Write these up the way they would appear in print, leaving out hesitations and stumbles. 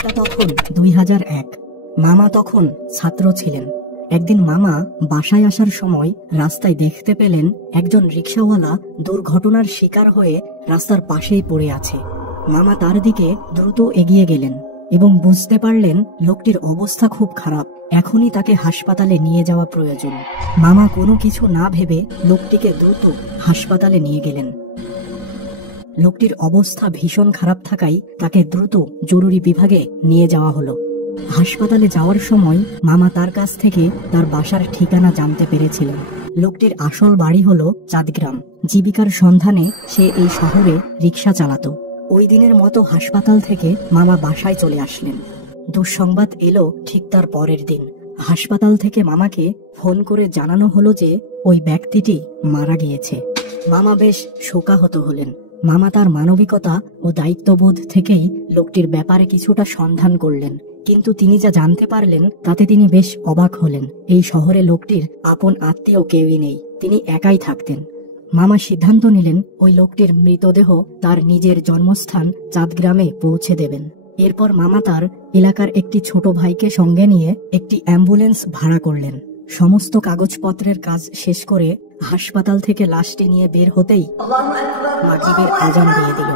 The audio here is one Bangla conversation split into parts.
সালটা তখন 2001। মামা তখন ছাত্র ছিলেন। একদিন মামা বাসায় আসার সময় রাস্তায় দেখতে পেলেন একজন রিকশাওয়ালা দুর্ঘটনার শিকার হয়ে রাস্তার পাশেই পড়ে আছে। মামা তার দিকে দ্রুত এগিয়ে গেলেন এবং বুঝতে পারলেন লোকটির অবস্থা খুব খারাপ, এখনই তাকে হাসপাতালে নিয়ে যাওয়া প্রয়োজন। মামা কোনো কিছু না ভেবে লোকটিকে দ্রুত হাসপাতালে নিয়ে গেলেন। লোকটির অবস্থা ভীষণ খারাপ থাকায় তাকে দ্রুত জরুরি বিভাগে নিয়ে যাওয়া হলো। হাসপাতালে যাওয়ার সময় মামা তার কাছ থেকে তার বাসার ঠিকানা জানতে পেরেছিলেন। লোকটির আসল বাড়ি হলো চাঁদগ্রাম। জীবিকার সন্ধানে সে এই শহরে রিক্সা চালাতো। ওই দিনের মতো হাসপাতাল থেকে মামা বাসায় চলে আসলেন। দুঃসংবাদ এলো ঠিক তার পরের দিন। হাসপাতাল থেকে মামাকে ফোন করে জানানো হলো যে ওই ব্যক্তিটি মারা গিয়েছে। মামা বেশ শোকাহত হলেন। মামা তার মানবিকতা ও দায়িত্ববোধ থেকেই লোকটির ব্যাপারে কিছুটা সন্ধান করলেন, কিন্তু তিনি যা জানতে পারলেন তাতে তিনি বেশ অবাক হলেন। এই শহরে লোকটির আপন আত্মীয় কেউই নেই, তিনি একাই থাকতেন। মামা সিদ্ধান্ত নিলেন ওই লোকটির মৃতদেহ তার নিজের জন্মস্থান চাঁদগ্রামে পৌঁছে দেবেন। এরপর মামা তার এলাকার একটি ছোট ভাইকে সঙ্গে নিয়ে একটি অ্যাম্বুলেন্স ভাড়া করলেন। সমস্ত কাগজপত্রের কাজ শেষ করে হাসপাতাল থেকে লাশটি নিয়ে বের হতেই মাগরিবের আজান দিয়ে দিল।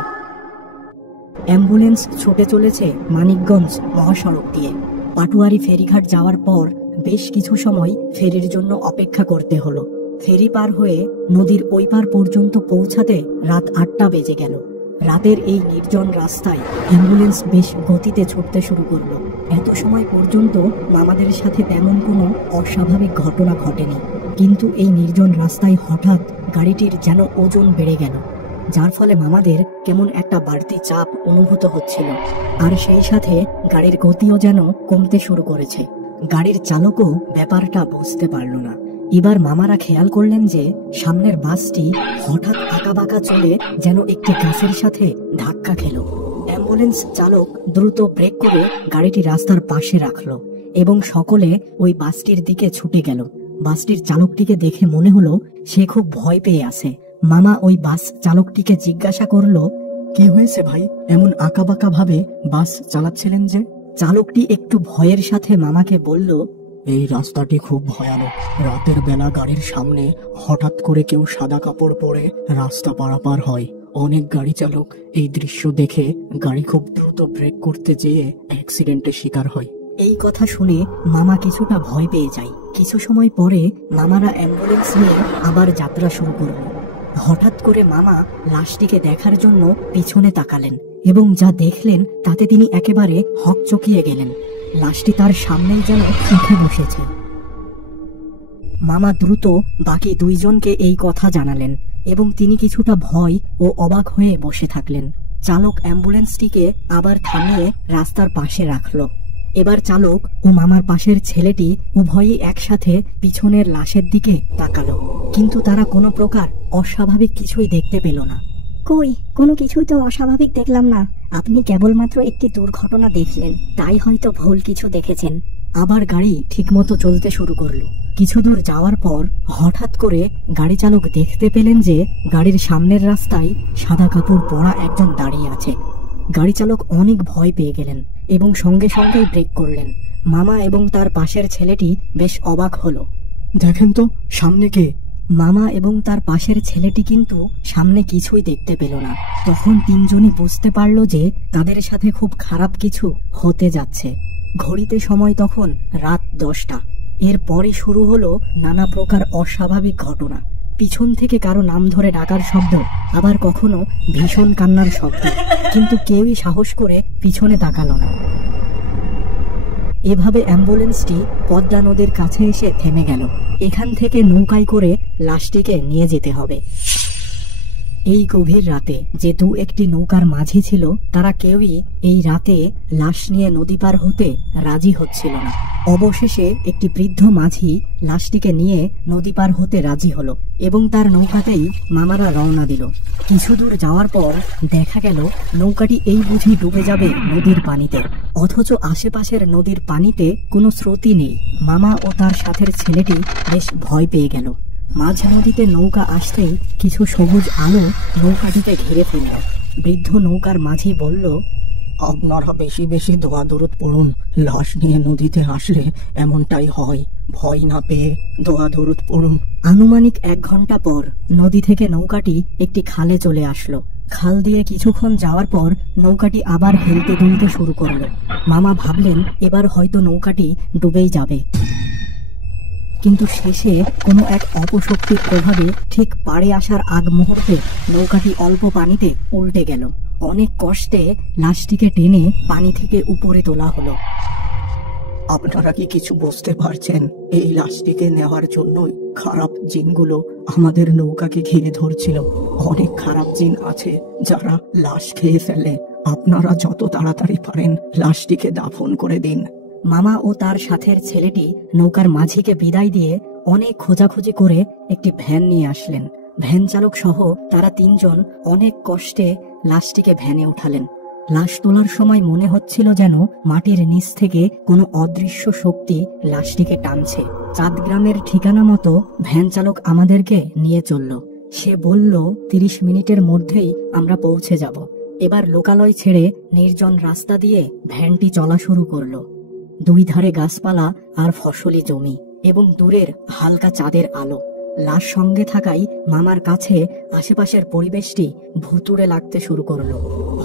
অ্যাম্বুলেন্স ছুটে চলেছে মানিকগঞ্জ মহাসড়ক দিয়ে। পাটুয়ারি ফেরিঘাট যাওয়ার পর বেশ কিছু সময় ফেরির জন্য অপেক্ষা করতে হলো। ফেরি পার হয়ে নদীর ওই পার পর্যন্ত পৌঁছাতে রাত 8টা বেজে গেল। রাতের এই নির্জন রাস্তায় অ্যাম্বুলেন্স বেশ গতিতে ছুটতে শুরু করলো। এত সময় পর্যন্ত মামাদের সাথে তেমন কোনো অস্বাভাবিক ঘটনা ঘটেনি, কিন্তু এই নির্জন রাস্তায় হঠাৎ গাড়িটির যেন ওজন বেড়ে গেল, যার ফলে মামাদের কেমন একটা বাড়তি চাপ অনুভূত হচ্ছিল। আর সেই সাথে গাড়ির গতিও যেন কমতে শুরু করেছে। গাড়ির চালকও ব্যাপারটা বুঝতে পারল না। এবার মামারা খেয়াল করলেন যে সামনের বাসটি হঠাৎ আঁকাবাঁকা চলে যেন একটি গাছের সাথে ধাক্কা খেল। অ্যাম্বুলেন্স চালক দ্রুত ব্রেক করে গাড়িটি রাস্তার পাশে রাখলো এবং সকলে ওই বাসটির দিকে ছুটে গেল। বাসটির চালকটিকে দেখে মনে হলো সে খুব ভয় পেয়ে আছে। মামা ওই বাস চালকটিকে জিজ্ঞাসা করলো, কি হয়েছে ভাই, এমন আঁকাবাঁকা ভাবে বাস চালাচ্ছিলেন যে? চালকটি একটু ভয়ের সাথে মামাকে বলল, এই রাস্তাটি খুব ভয়ানক। রাতের বেলা গাড়ির সামনে হঠাৎ করে কেউ সাদা কাপড় পরে রাস্তা পারাপার হয়। অনেক গাড়ি চালক এই দৃশ্য দেখে গাড়ি খুব দ্রুত ব্রেক করতে যেয়ে অ্যাক্সিডেন্টের শিকার হয়। এই কথা শুনে মামা কিছুটা ভয় পেয়ে যায়। কিছু সময় পরে মামারা অ্যাম্বুলেন্স নিয়ে আবার যাত্রা শুরু করল। হঠাৎ করে মামা লাশটিকে দেখার জন্য পিছনে তাকালেন এবং যা দেখলেন তাতে তিনি একেবারে হকচকিয়ে গেলেন। লাশটি তার সামনেই যেন উঠে বসেছে। মামা দ্রুত বাকি দুইজনকে এই কথা জানালেন এবং তিনি কিছুটা ভয় ও অবাক হয়ে বসে থাকলেন। চালক অ্যাম্বুলেন্সটিকে আবার থামিয়ে রাস্তার পাশে রাখলো। এবার চালক ও মামার পাশের ছেলেটি উভয়ই একসাথে পিছনের লাশের দিকে তাকালো, কিন্তু তারা কোনো প্রকার অস্বাভাবিক কিছুই দেখতে পেল না। কই, কোনো কিছুই তো অস্বাভাবিক দেখলাম না। আপনি কেবলমাত্র একটি দুর্ঘটনা দেখলেন, তাই হয়তো ভুল কিছু দেখেছেন। আবার গাড়ি ঠিকমতো চলতে শুরু করলো। কিছু দূর যাওয়ার পর হঠাৎ করে গাড়ি চালক দেখতে পেলেন যে গাড়ির সামনের রাস্তায় সাদা কাপড় পরা একজন দাঁড়িয়ে আছে। গাড়ি চালক অনেক ভয় পেয়ে গেলেন এবং সঙ্গে সঙ্গেই ব্রেক করলেন। মামা এবং তার পাশের ছেলেটি বেশ অবাক হলো। দেখেন তো সামনে কে? মামা এবং তার পাশের ছেলেটি কিন্তু সামনে কিছুই দেখতে পেল না। তখন তিনজনই বুঝতে পারল যে তাদের সাথে খুব খারাপ কিছু হতে যাচ্ছে। ঘড়িতে সময় তখন রাত 10টা। এরপরই শুরু হলো নানা প্রকার অস্বাভাবিক ঘটনা। পিছন থেকে কারো নাম ধরে ডাকার শব্দ, আবার কখনো ভীষণ কান্নার শব্দ, কিন্তু কেউই সাহস করে পিছনে তাকালো না। এভাবে অ্যাম্বুলেন্সটি পদ্মা নদীর কাছে এসে থেমে গেল। এখান থেকে নৌকায় করে লাশটিকে নিয়ে যেতে হবে। এই গভীর রাতে যে একটি নৌকার মাঝি ছিল, তারা কেউই এই রাতে লাশ নিয়ে নদী পার হতে রাজি হচ্ছিল না। অবশেষে একটি বৃদ্ধ মাঝি লাশটিকে নিয়ে নদী পার হতে রাজি হলো এবং তার নৌকাতেই মামারা রওনা দিল। কিছু দূর যাওয়ার পর দেখা গেল নৌকাটি এই বুঝি ডুবে যাবে নদীর পানিতে, অথচ আশেপাশের নদীর পানিতে কোনো স্রোতই নেই। মামা ও তার সাথের ছেলেটি বেশ ভয় পেয়ে গেল। মাঝ নদীতে নৌকা আসতেই কিছু সবুজ আলো নৌকাটিকে ঘিরে ফেলল। বৃদ্ধ নৌকার মাঝি বলল, আপনারা বেশি বেশি দোয়া দরুদ পড়ুন। লাশ নিয়ে নদীতে আসলে এমনটাই হয়। ভয় না পেয়ে দোয়া দরুদ পড়ুন। আনুমানিক 1 ঘন্টা পর নদী থেকে নৌকাটি একটি খালে চলে আসলো। খাল দিয়ে কিছুক্ষণ যাওয়ার পর নৌকাটি আবার হেলতে দুলতে শুরু করলো। মামা ভাবলেন এবার হয়তো নৌকাটি ডুবেই যাবে, কিন্তু শেষে কোনো এক অপশক্তির প্রভাবে ঠিক পাড়ে আসার আগ মুহূর্তে নৌকাটি অল্প পানিতে উল্টে গেল। অনেক কষ্টে লাশটিকে টেনে পানি থেকে উপরে তোলা হলো। আপনারা কি কিছু বুঝতে পারছেন? এই লাশটিকে নেওয়ার জন্যই খারাপ জিনগুলো আমাদের নৌকাকে ঘিরে ধরছিল। অনেক খারাপ জিন আছে যারা লাশ খেয়ে ফেলে। আপনারা যত তাড়াতাড়ি পারেন লাশটিকে দাফন করে দিন। মামা ও তার সাথের ছেলেটি নৌকার মাঝিকে বিদায় দিয়ে অনেক খোঁজাখুঁজি করে একটি ভ্যান নিয়ে আসলেন। ভ্যান চালক সহ তারা 3 জন অনেক কষ্টে লাশটিকে ভ্যানে উঠালেন। লাশ তোলার সময় মনে হচ্ছিল যেন মাটির নিচ থেকে কোনো অদৃশ্য শক্তি লাশটিকে টানছে। চাঁদগ্রামের ঠিকানা মতো ভ্যান চালক আমাদেরকে নিয়ে চলল। সে বলল 30 মিনিটের মধ্যেই আমরা পৌঁছে যাব। এবার লোকালয় ছেড়ে নির্জন রাস্তা দিয়ে ভ্যানটি চলা শুরু করলো। 2 ধারে গাছপালা আর ফসলি জমি এবং দূরের হালকা চাঁদের আলো। লাশ সঙ্গে থাকাই মামার কাছে আশেপাশের পরিবেশটি ভুতুড়ে লাগতে শুরু করলো।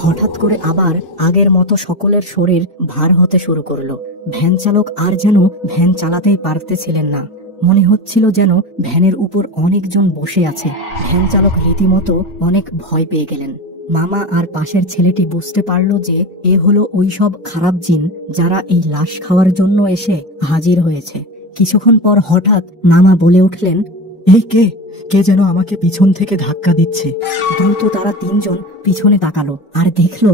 হঠাৎ করে আবার আগের মতো সকলের শরীর ভার হতে শুরু করলো। ভ্যান চালক আর যেন ভ্যান চালাতেই পারতেছিলেন না। মনে হচ্ছিল যেন ভ্যানের উপর অনেকজন বসে আছে। ভ্যান চালক রীতিমতো অনেক ভয় পেয়ে গেলেন। মামা আর পাশের ছেলেটি বুঝতে পারল যে এ হলো ওই সব খারাপ জিন যারা এই লাশ খাওয়ার জন্য এসে হাজির হয়েছে। কিছুক্ষণ পর হঠাৎ মামা বলে উঠলেন, এই কে কে যেন আমাকে পিছন থেকে ধাক্কা দিচ্ছে। দ্রুত তারা 3 জন পিছনে তাকালো আর দেখলো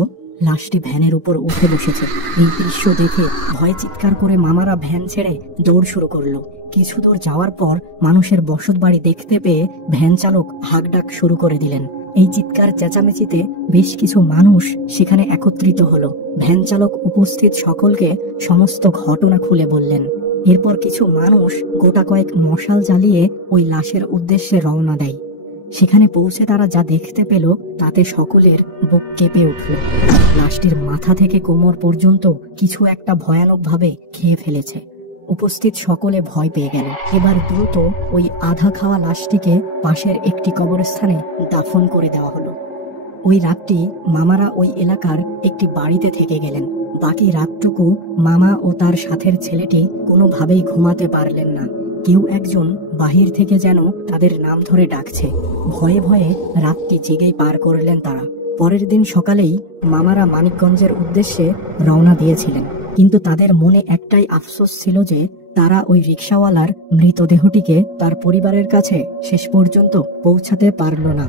লাশটি ভ্যানের উপর উঠে বসেছে। এই দৃশ্য দেখে ভয়ে চিৎকার করে মামারা ভ্যান ছেড়ে দৌড় শুরু করলো। কিছু দূর যাওয়ার পর মানুষের বসত বাড়ি দেখতে পেয়ে ভ্যান চালক হাঁকডাক শুরু করে দিলেন। এই চিৎকার চেঁচামেচিতে বেশ কিছু মানুষ সেখানে একত্রিত হলো। ভ্যান চালক উপস্থিত সকলকে সমস্ত ঘটনা খুলে বললেন। এরপর কিছু মানুষ গোটা কয়েক মশাল জ্বালিয়ে ওই লাশের উদ্দেশ্যে রওনা দেয়। সেখানে পৌঁছে তারা যা দেখতে পেল তাতে সকলের বুক কেঁপে উঠল। লাশটির মাথা থেকে কোমর পর্যন্ত কিছু একটা ভয়ানকভাবে খেয়ে ফেলেছে। উপস্থিত সকলে ভয় পেয়ে গেল। এবার দ্রুত ওই আধা খাওয়া লাশটিকে পাশের একটি কবরস্থানে দাফন করে দেওয়া হলো। ওই রাতটি মামারা ওই এলাকার একটি বাড়িতে থেকে গেলেন। বাকি রাতটুকু মামা ও তার সাথের ছেলেটি কোনোভাবেই ঘুমাতে পারলেন না। কেউ একজন বাহির থেকে যেন তাদের নাম ধরে ডাকছে। ভয়ে ভয়ে রাতটি জেগেই পার করলেন তারা। পরের দিন সকালেই মামারা মানিকগঞ্জের উদ্দেশ্যে রওনা দিয়েছিলেন, কিন্তু তাদের মনে একটাই আফসোস ছিল যে তারা ওই রিকশাওয়ালার মৃতদেহটিকে তার পরিবারের কাছে শেষ পর্যন্ত পৌঁছাতে পারল না।